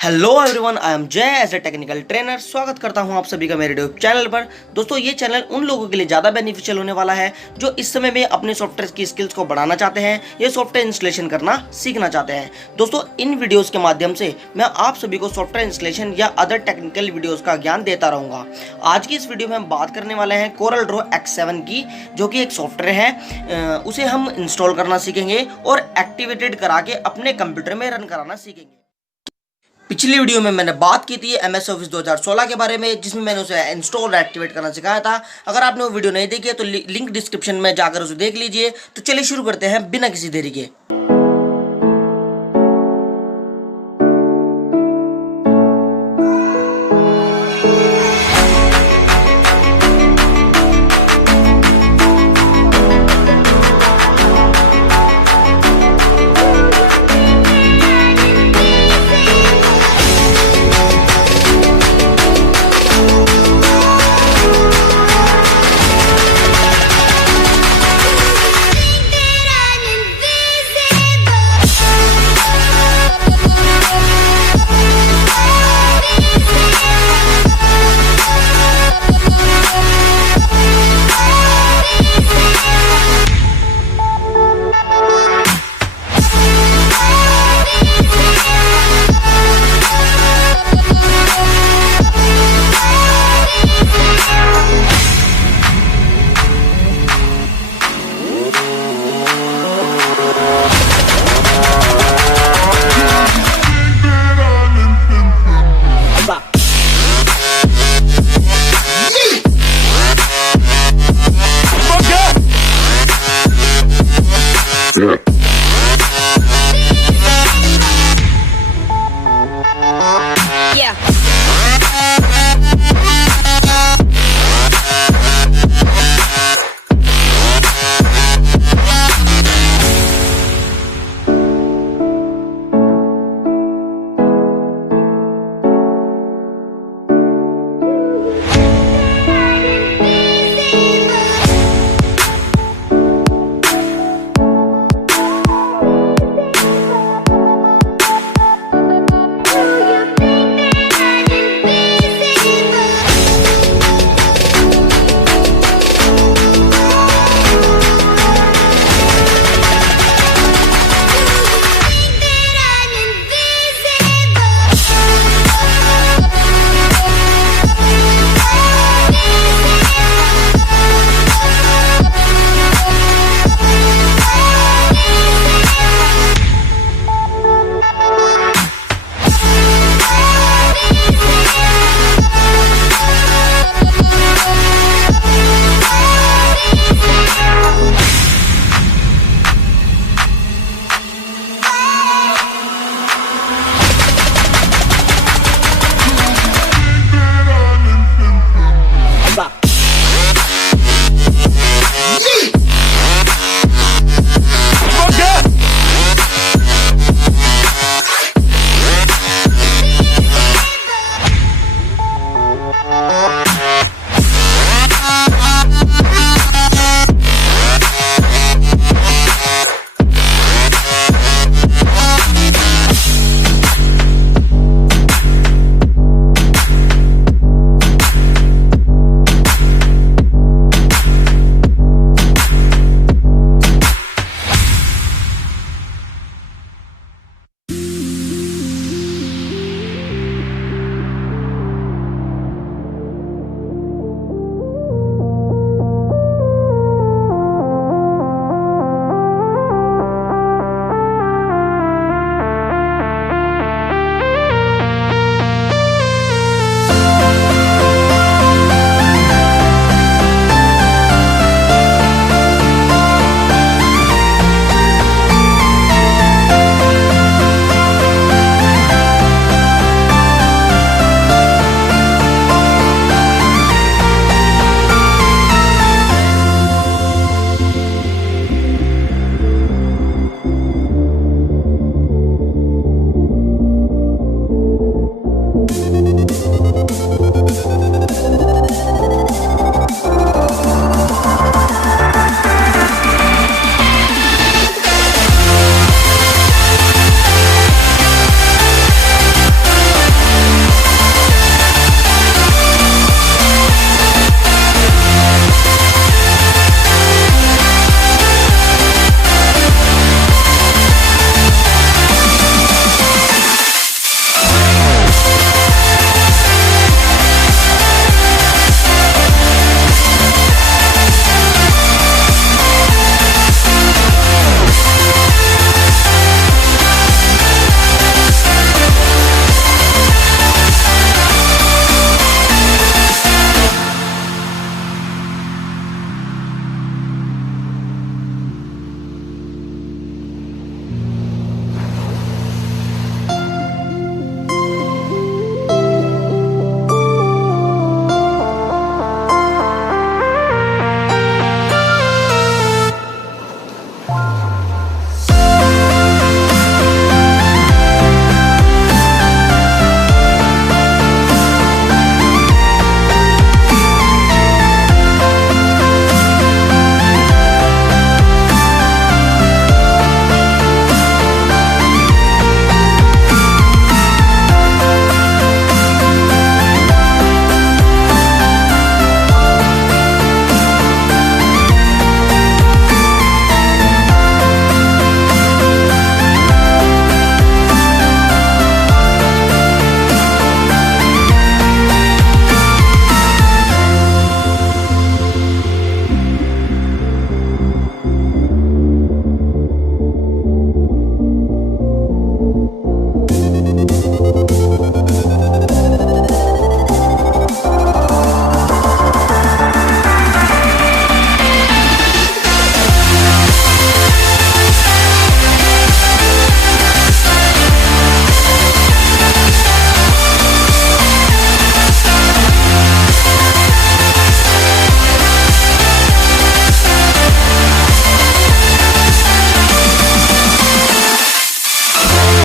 Hello everyone, I am जय as a technical trainer. स्वागत करता हूं आप सभी का मेरे यूट्यूब चैनल पर। दोस्तों, ये चैनल उन लोगों के लिए ज़्यादा बेनिफिशियल होने वाला है जो इस समय में अपने सॉफ्टवेयर की स्किल्स को बढ़ाना चाहते हैं, ये सॉफ्टवेयर इंस्टॉलेशन करना सीखना चाहते हैं। दोस्तों, इन वीडियोस के माध्यम से मैं आप सभी को सॉफ्टवेयर इंस्टॉलेशन या अदर टेक्निकल वीडियोज़ का ज्ञान देता रहूँगा। आज की इस वीडियो में हम बात करने वाले हैं कोरल ड्रॉ X7 की, जो कि एक सॉफ्टवेयर है। उसे हम इंस्टॉल करना सीखेंगे और एक्टिवेटेड करा के अपने कंप्यूटर में रन कराना सीखेंगे। पिछली वीडियो में मैंने बात की थी MS ऑफिस 2016 के बारे में, जिसमें मैंने उसे इंस्टॉल और एक्टिवेट करना सिखाया था। अगर आपने वो वीडियो नहीं देखी है तो लिंक डिस्क्रिप्शन में जाकर उसे देख लीजिए। तो चलिए शुरू करते हैं बिना किसी देरी के।